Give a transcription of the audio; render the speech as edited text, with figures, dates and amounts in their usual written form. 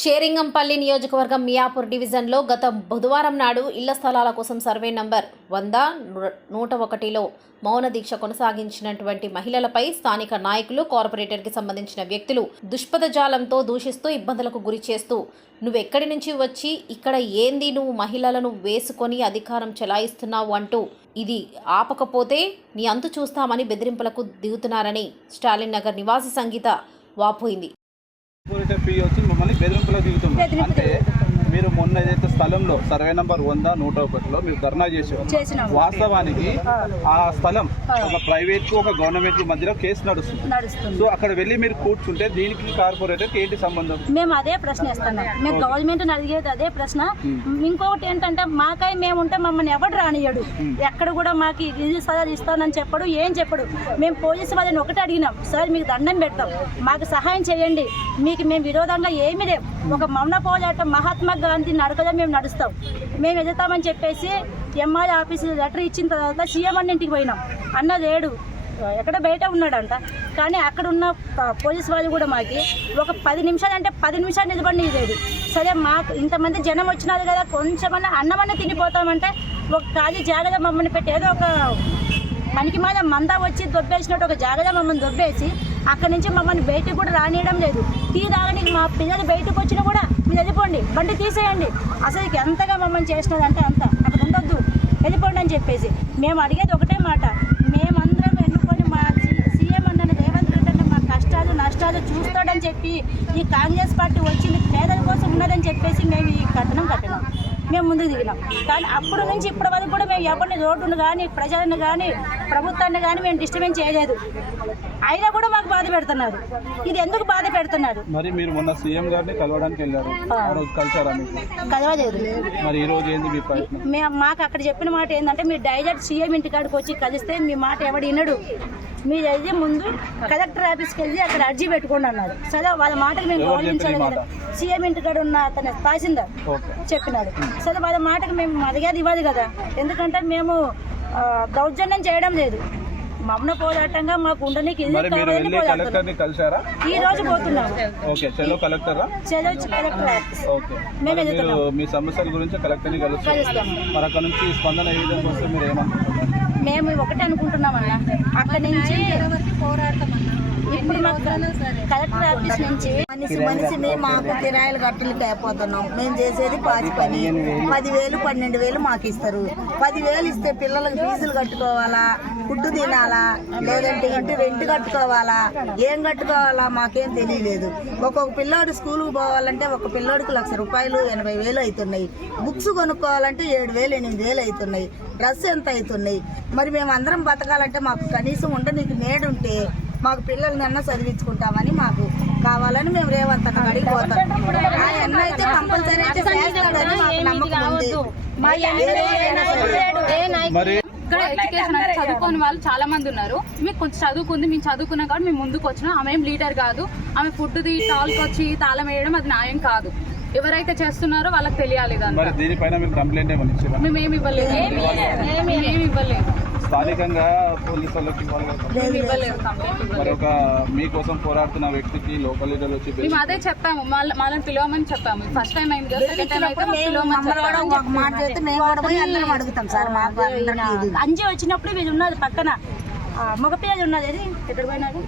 షేరింగంపల్లి నియోజకవర్గం మియాపూర్ డివిజన్లో గత బుధవారం నాడు ఇళ్ల స్థలాల కోసం సర్వే నంబర్ 100-101లో మౌన దీక్ష కొనసాగించినటువంటి మహిళలపై స్థానిక నాయకులు, కార్పొరేటర్కి సంబంధించిన వ్యక్తులు దుష్పదజాలంతో దూషిస్తూ ఇబ్బందులకు గురి చేస్తూ నువ్వెక్కడి నుంచి వచ్చి ఇక్కడ ఏంది, నువ్వు మహిళలను వేసుకొని అధికారం చెలాయిస్తున్నావు అంటూ ఇది ఆపకపోతే నీ అంతు చూస్తామని బెదిరింపులకు దిగుతున్నారని స్టాలిన్ నగర్ నివాసి సంగీత వాపోయింది. మమ్మల్ని బెదిరింపులో దిగుతున్నారు. అంటే మీరు మొన్న ఏదైతే స్థలంలో సర్వే నంబర్ 100-101లో మీరు ధర్నా చేశారు, వాస్తవానికి ఆ స్థలం ఒక ప్రైవేట్ కు ఒక గవర్నమెంట్ మధ్యలో కేసు నడుస్తుంది. సో అక్కడ వెళ్ళి మీరు కూర్చుంటే దీనికి కార్పొరేటర్ ఏంటి సంబంధం? మేము అదే ప్రశ్న ఇస్తున్నాం. మేము గవర్నమెంట్ అడిగేది అదే ప్రశ్న. ఇంకొకటి ఏంటంటే మాకై మేము ఉంటే మమ్మల్ని ఎవడు రానియడు, ఎక్కడ కూడా మాకు ఇది సలహా ఇస్తానని చెప్పడు, ఏం చెప్పడు. మేము పోలీసు వాళ్ళని ఒకటి అడిగినాం, సార్ మీకు దండం పెడతాం, మాకు సహాయం చేయండి, మీకు మేము విరోధంగా ఏమీ లేవు, ఒక మౌన పోరాటం మహాత్మా గాంధీ నడకదా మేము నడుస్తాం, మేము ఎదుగుతామని చెప్పేసి ఎంఆర్ ఆఫీసు లెటర్ ఇచ్చిన తర్వాత సీఎం అన్న ఇంటికి పోయినాం. అన్న లేడు, ఎక్కడ బయట ఉన్నాడంట. కానీ అక్కడ ఉన్న పోలీసు వాళ్ళు కూడా మాకు ఒక 10 నిమిషాలు అంటే 10 నిమిషాలు నిలబడి లేదు. సరే మాకు ఇంతమంది జనం వచ్చినారు కదా, కొంచెమన్నా అన్నమన్నా తినిపోతామంటే ఒక ఖాళీ జాగ్రత్త మమ్మల్ని పెట్టి ఏదో ఒక పనికి మీద మంద వచ్చి దొబ్బేసినట్టు ఒక జాగ్రత్త మమ్మల్ని దొబ్బేసి అక్కడి నుంచి మమ్మల్ని బయటకు కూడా రానియడం లేదు. టీ తాగడానికి మా పిల్లలు బయటకు వచ్చినా కూడా మీరు వెళ్ళిపోండి, బండి తీసేయండి, అసలు ఎంతగా మమ్మల్ని చేసినదంటే అంత, అక్కడ ఉండొద్దు, వెళ్ళిపోండి అని చెప్పేసి. మేము అడిగేది ఒకటే మాట, మేమందరం ఎన్నుకొని మా సీఎం అన్న రేవంత్ రెడ్డి అన్న మా కష్టాలు నష్టాలు చూస్తాడని చెప్పి ఈ కాంగ్రెస్ పార్టీ వచ్చింది పేదల కోసం ఉన్నదని చెప్పేసి మేము ఈ కథనం కట్టినాం, మేము ముందుకు దిగినాం. కానీ అప్పటి నుంచి ఇప్పటి వరకు కూడా మేము ఎవరిని రోడ్డును కానీ ప్రజలను కానీ ప్రభుత్వాన్ని కానీ మేము డిస్టర్బెన్స్ చేయలేదు. అయినా కూడా మాకు బాధ పెడుతున్నారు. ఇది ఎందుకు బాధ పెడుతున్నారు? మరి మీరు మొన్న సీఎం గారిని కలవడానికి వెళ్ళారు, ఆ రోజు కలిసారా? మీకు కలవలేదు. మరి ఈ రోజు ఏంది మీ ప్రయత్నం? మాకు అక్కడ చెప్పిన మాట ఏంటంటే మీరు డైరెక్ట్ సీఎం ఇంటికాడికి వచ్చి కలిస్తే మీ మాట ఎవడు వినడు, మీరు అయితే ముందు కలెక్టర్ ఆఫీస్కి వెళ్ళి అక్కడ అర్జీ పెట్టుకోండి అన్నారు. సరే వాళ్ళ మాటకు మేము గౌరవించాలి కదా. సీఎం ఇంటికాడ ఉన్న అతను తహసీల్దార్ చెప్పినాడు. సరే వాళ్ళ మాటకు మేము అడిగేది ఇవ్వాలి కదా, ఎందుకంటే మేము దౌర్జన్యం చేయడం లేదు, మౌన పోరాటంగా మాకు ఉండడానికి ఈ రోజు పోతున్నాము. కలెక్టర్ మేము వెళ్తున్నాం. మీ సమస్యల గురించి కలెక్టర్ని కలుస్తాం. మరి అక్కడ నుంచి స్పందన ఏ విధంగా వస్తే మీరు ఏమనుకుంటున్నారు? మేము ఒకటి అనుకుంటున్నామన్నా, అక్కడి నుంచి ఇప్పుడు మాకు కలెక్టర్ ఆఫీస్ నుంచి మనిషిని మాకు కిరాయిలు కట్టలకి అయిపోతున్నాం. మేము చేసేది పాచి పని. 10,000 12,000 మాకు ఇస్తారు. 10,000 ఇస్తే పిల్లలకు ఫీజులు కట్టుకోవాలా, ఫుడ్ తినాలా, లేదంటే ఇంటి రెంట్ కట్టుకోవాలా, ఏం కట్టుకోవాలా మాకేం తెలియలేదు. ఒక్కొక్క పిల్లోడు స్కూల్కి పోవాలంటే ఒక పిల్లోడికి ₹1,00,000 80,000 అవుతున్నాయి. బుక్స్ కొనుక్కోవాలంటే 7,000 8,000 అవుతున్నాయి. డ్రెస్ ఎంత అవుతున్నాయి? మరి మేము అందరం బతకాలంటే మాకు కనీసం ఉండనీకు నేడుంటే మాకు పిల్లలనన్నా చదివించుకుంటామని మాకు కావాలని మేము రేవంత్ అన్న అడిగి పోతాం. ఆయన అయితే కంపల్సరీ అయితే చేస్తాడని మాకు నమ్మకం ఉంది. ఇక్కడ ఎడ్యుకేషన్ అంటే చదువుకోని వాళ్ళు చాలా మంది ఉన్నారు. మీకు కొంచెం చదువుకుంది, మేము చదువుకున్నాం కాబట్టి మేము ముందుకు వచ్చినాం. ఆమె ఏం లీడర్ కాదు, ఆమె ఫుడ్ది టాల్కి వచ్చి తాళం వేయడం అది న్యాయం కాదు. ఎవరైతే చేస్తున్నారో వాళ్ళకి తెలియాలి. మేము ఏమి ఇవ్వలేదు, స్థానికంగా పోలీసు వాళ్ళకి మరి ఒక మీకోసం పోరాడుతున్న వ్యక్తికి లోకల్ లీడర్ వచ్చి మేము అదే చెప్పాము, వాళ్ళని పిలవమని చెప్పాము. ఫస్ట్ టైం అయింది కదా, సెకండ్ టైం అయితే అంజి వచ్చినప్పుడు వీళ్ళు ఉన్నది పక్కన మగపిల్లలు ఉన్నది, ఎక్కడ పోయినారు.